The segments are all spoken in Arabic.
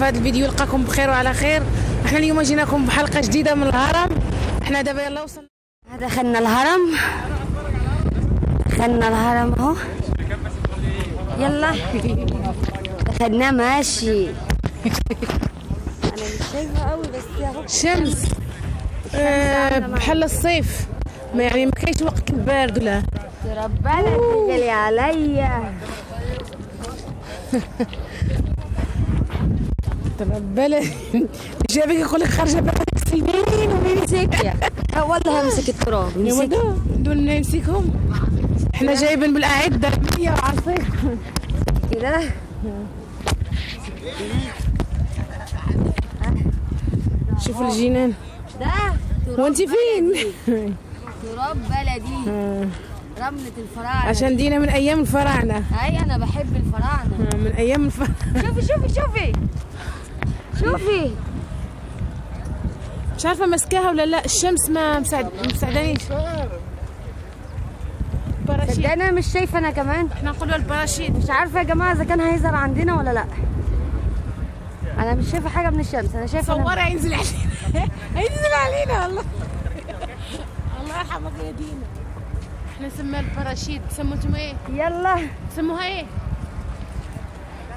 في هذا الفيديو. يلقاكم بخير وعلى خير. احنا اليوم جيناكم بحلقه جديده من الهرم. احنا دابا يلا وصلنا، دخلنا الهرم، دخلنا الهرم اهو. يلا دخلنا ماشي. انا مش شايفه قوي بس اهو شمس بحال الصيف، ما يعني ما كاينش وقت البارد ولا ربنا تجلي عليا. تربلا جابك يقول لك خارجه بقى سنين ومسك والله همسك التراب مسك دون نمسكهم. احنا جايبين بالاعده دربيه وعصير كده. شوفوا الجنان ده وانت فين؟ تراب بلدي، رملة الفراعنة عشان دينا من ايام الفراعنه. اي انا بحب الفراعنة من ايام الفراعنه. شوفي شوفي شوفي شوفي. مش عارفه ماسكاها ولا لا، الشمس ما مساعدانيش. باراشيت. انا مش شايفه انا كمان. احنا نقولوا الباراشيت. مش عارفه يا جماعه اذا كان هيظهر عندنا ولا لا. انا مش شايفه حاجه من الشمس. انا شايفه صورها هينزل علينا. هينزل علينا والله. الله يرحمك يا دينا. احنا نسميها الباراشيت. سموتهم ايه؟ يلا سموها ايه؟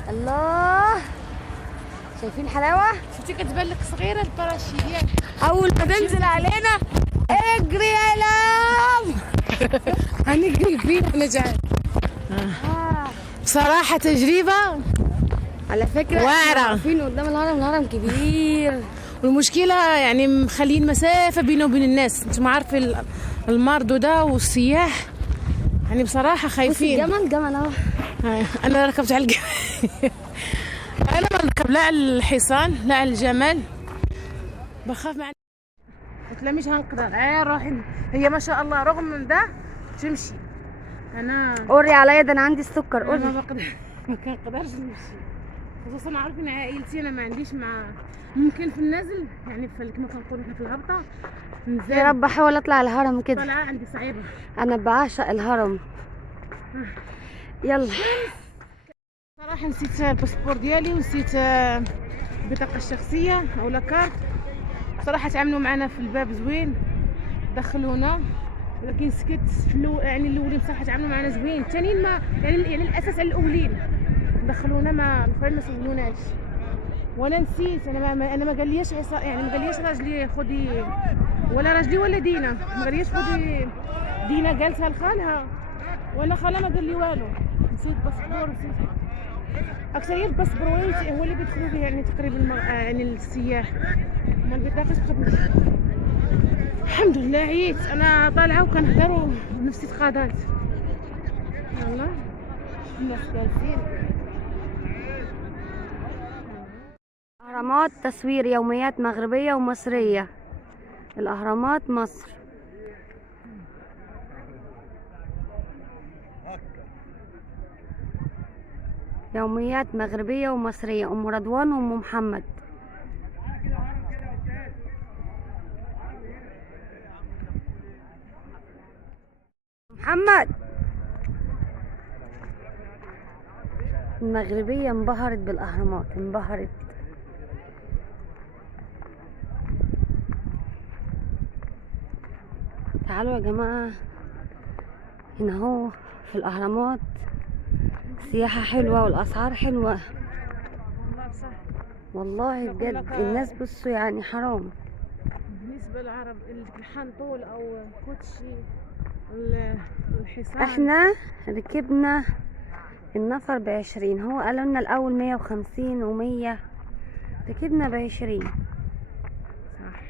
الله شايفين حلاوه؟ شفتي كتبان لك صغيره الباراشيت ياك. اول ما تنزل علينا اجري يا لام. هنجري فين احنا جاي. بصراحه تجربه على فكره واعره. واقفين قدام الهرم، الهرم كبير والمشكله يعني مخلين مسافه بينه وبين الناس. انت ما عارفه المرضى ده والسياح يعني بصراحه خايفين. الجمل جمل اهو. انا ركبت على الجمل. انا ما نركب لا الحصان لا الجمل، بخاف. مع قلت لها مش هنقدر. روحي. هي ما شاء الله رغم من ده تمشي. انا قري عليا ده انا عندي السكر. قري ما بقدرش نمشي، خصوصا عارف ان عائلتي انا ما عنديش مع ممكن في النازل يعني في كما كنقولوا احنا في الهبطه نزل. يا رب احاول اطلع الهرم كده. طلعه عندي صعيبه. انا بعشق الهرم. يلا. صراحه نسيت الباسبور ديالي ونسيت البطاقه الشخصيه او لاكارت. صراحه تعاملوا معنا في الباب زوين، دخلونا، ولكن سكت في يعني الاولين بصراحه تعاملوا معنا زوين. الثانيين ما يعني الاساس على الاولين دخلونا، ما الاخرين ما سولوناش. وانا نسيت. انا ما قالياش يعني ما قالياش راجلي خدي ولا راجلي ولا دينا، ما قالياش خدي. دينا قالتها لخالها وانا خالها ما قال لي والو. نسيت باسبور. نسيت اكثريه الباسبور هو اللي بيدخلوا به يعني تقريبا يعني السياح. ما البطاقه تقبل. الحمد لله عييت. انا طالعه وكنهضر ونفسي تقاضات والله. الناس جالسين. اهرامات تصوير يوميات مغربيه ومصريه. الاهرامات مصر. يوميات مغربيه ومصريه. ام رضوان وام محمد. محمد. المغربيه انبهرت بالاهرامات، انبهرت. تعالوا يا جماعة هنا هو في الأهرامات سياحة حلوة والأسعار حلوة والله صح. والله بجد. الناس بصوا يعني حرام. بالنسبة للعرب الحنطول أو كوتشي الحصان. احنا ركبنا النفر ب20. هو قالوا لنا الأول 150 و100، ركبنا ب20. صح.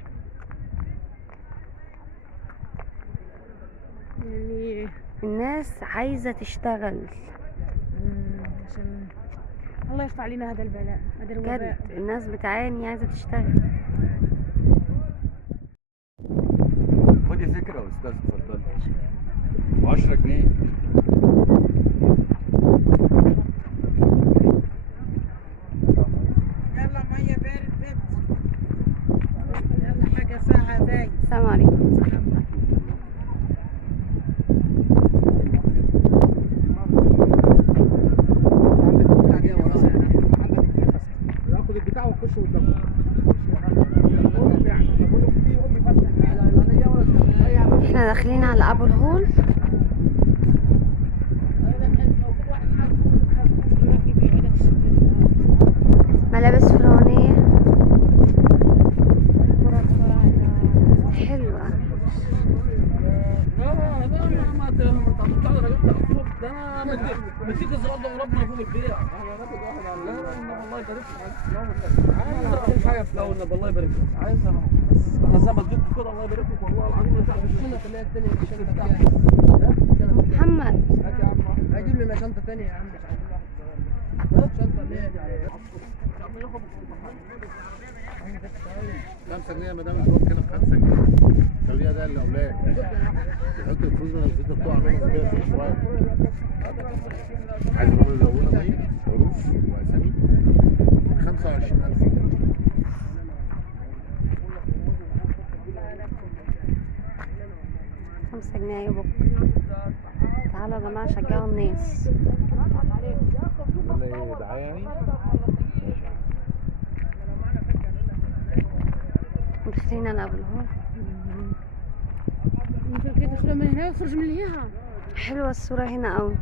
يعني الناس عايزة تشتغل عشان الله يرفع علينا هذا البلاء، هذا الوباء. بجد الناس بتعاني عايزة تشتغل. خدي فكرة يا أستاذ، اتفضلي. 10 جنيه. يلا مية بارد بيبسي. يلا حاجة ساعة زي. السلام عليكم. عندك البتاع داخلين على ابو الهول. ملابس فرعونية حلوة. مديك الزرار وربنا فوق البيع. انا باخد واحد على الله يبارك لك. عايز حاجه في الاول الله يبارك لك. عايز انا زي ما اديك كده الله يبارك لك والله العظيم انت عارف الشنطه اللي هي الثانيه الشنطه بتاعتك. محمد هات يا عم هجيب لنا شنطه ثانيه يا عم مش عايزين واحد شنطه اللي هي دي 5 جنيه يا مدام الفوق كده ب 5 جنيه. خليها ده للاولاد. يحط الفلوس لو الزيت بتقع منهم كده في شويه. عايز نعمل زونه دي حروف واسامي 25,000 جنيه. 5 جنيه يا بوك. تعالوا يا جماعة شجعوا الناس. ولا ايه دعايه يعني؟ داخلين على ابو الهول. انت كيدخلوا من هنا ويخرجوا من هنا. حلوة الصورة هنا قوي.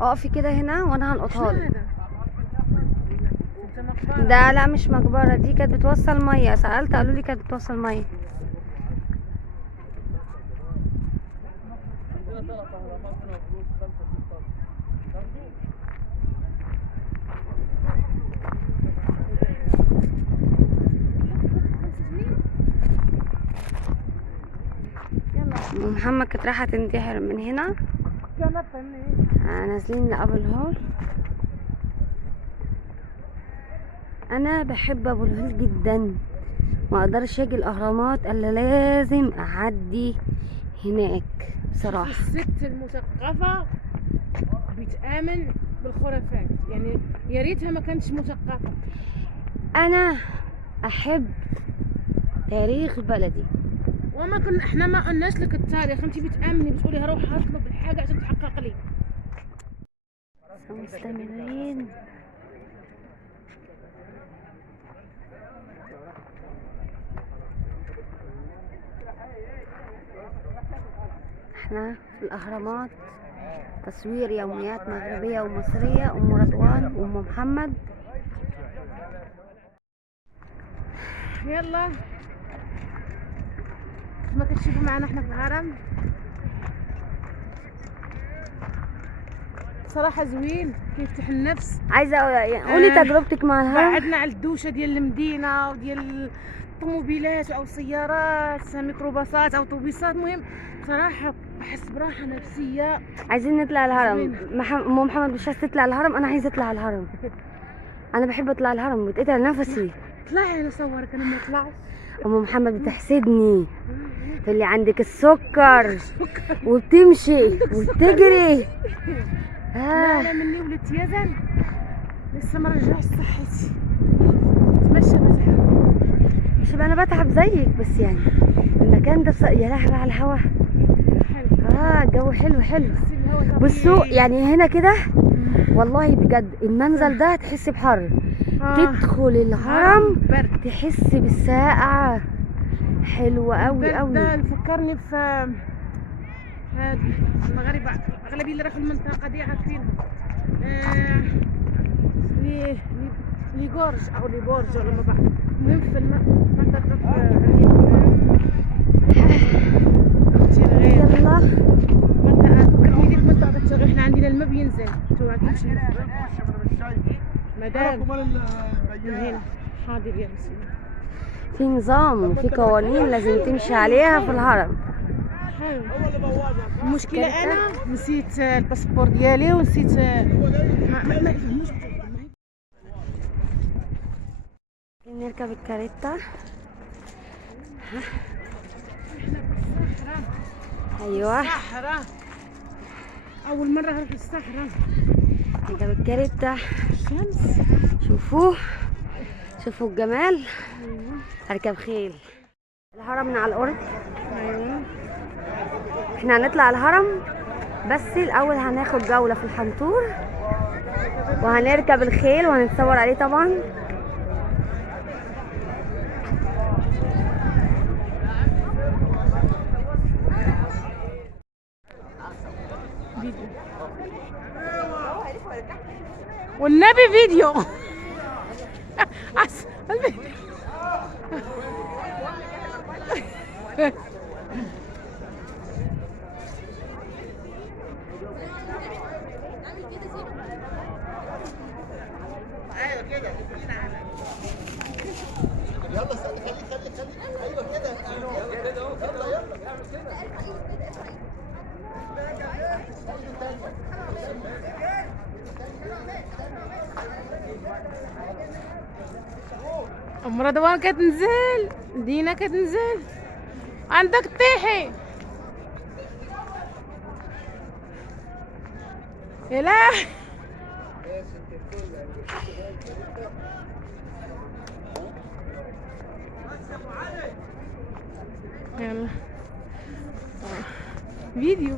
اقفي كده هنا وانا هلقطها لك. ده لا مش مقبرة، دي كانت بتوصل مية. سألت قالوا لي كانت بتوصل مية. محمد كانت رايحة تنتحر من هنا. نازلين لأبو الهول. انا بحب ابو الهول جدا، ما اقدرش اجي الاهرامات الا لازم اعدي هناك بصراحة. الست المثقفة بتآمن بالخرافات، يعني يا ريتها ما كانتش مثقفة. انا احب تاريخ بلدي. وما كنا احنا ما قلناش لك التاريخ، انت بتآمني بتقولي هروح اطلب الحاجة عشان تحقق لي. مستمرين. احنا في الاهرامات، تصوير يوميات مغربية ومصرية. ام رضوان وام محمد. يلا ما كتشوفوا معنا احنا في الهرم. صراحة زوين كيفتح النفس. عايزة قولي تجربتك مع الهرم. بعدنا على الدوشة ديال المدينة وديال الطوموبيلات او سيارات ميكروباصات او طوبيسات. مهم صراحة بحس براحة نفسية. عايزين نطلع الهرم. ام محمد مش عايزة تطلع الهرم، انا عايزة اطلع الهرم. انا بحب اطلع الهرم بتقطع نفسي. طلعي انا صورك انا ما طلعت. ام محمد بتحسدني تقول لي عندك السكر وبتمشي وبتجري. لا انا مني ولدت يزن لسه ما رجعش صحتي. تمشى بتعب. مش انا بتعب زيك بس يعني المكان ده يا لهوي على الهوا. الجو حلو حلو. بصوا يعني هنا كده والله بجد المنزل ده تحس بحر. تدخل الهرم تحس بالساقعة. حلوة قوي قوي. ده يفكرني في المغاربة اغلبية اللي راحوا المنطقة دي عارفينها. لي جورج او لي بورج ولا ما بعرف. المهم في المنطقة يلا منطقة فكرني ديك منطقة التغيير. احنا عندنا الماء بينزل انتوا كيفاش مدام من هنا. حاضر يا مسيدي. في نظام وفي قوانين لازم تمشي عليها في الهرم. حلو. المشكلة أنا نسيت الباسبور ديالي ونسيت ما يفهموش. نركب الكاريتا. ايوه الصحراء أول مرة هروح الصحراء. نركب الكاريتا. الشمس شوفوا الجمال. هركب خيل. الهرم من على الأرض. أيوة. احنا هنطلع الهرم بس الأول هناخد جولة في الحنطور وهنركب الخيل وهنتصور عليه طبعا. والنبي فيديو. يلا استنى، خليك ايوه كده، يلا يلا. ام رضوان كتنزل، دينا كتنزل، عندك تطيحي. يلا يلا فيديو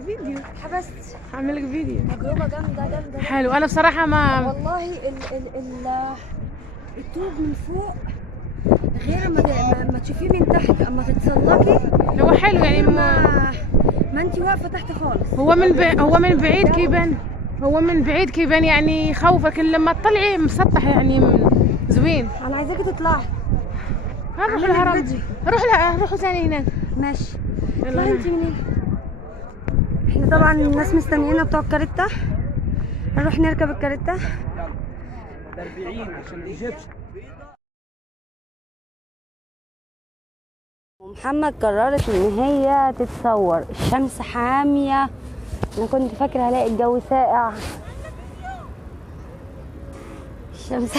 حبست. هعمل لك فيديو تجربة جامدة حلو. انا بصراحه ما والله الطوب من فوق غير ما تشوفيه من تحت، اما تتسلقي هو حلو يعني ما انت واقفه تحت خالص. هو من بعيد كيبان، يعني يخوفك، لكن لما تطلعي مسطح يعني زوين. انا عايزاكي تطلعي. هنروح الهرم، روحوا ثاني هناك. ماشي اطلعي انت من هنا. احنا طبعا الناس مستنيينا بتوع الكاريتا، نروح نركب الكاريتا. 40 عشان الايجيبشن. ومحمد قررت ان هي تتصور، الشمس حامية، انا كنت فاكرة هلاقي الجو ساقع، الشمس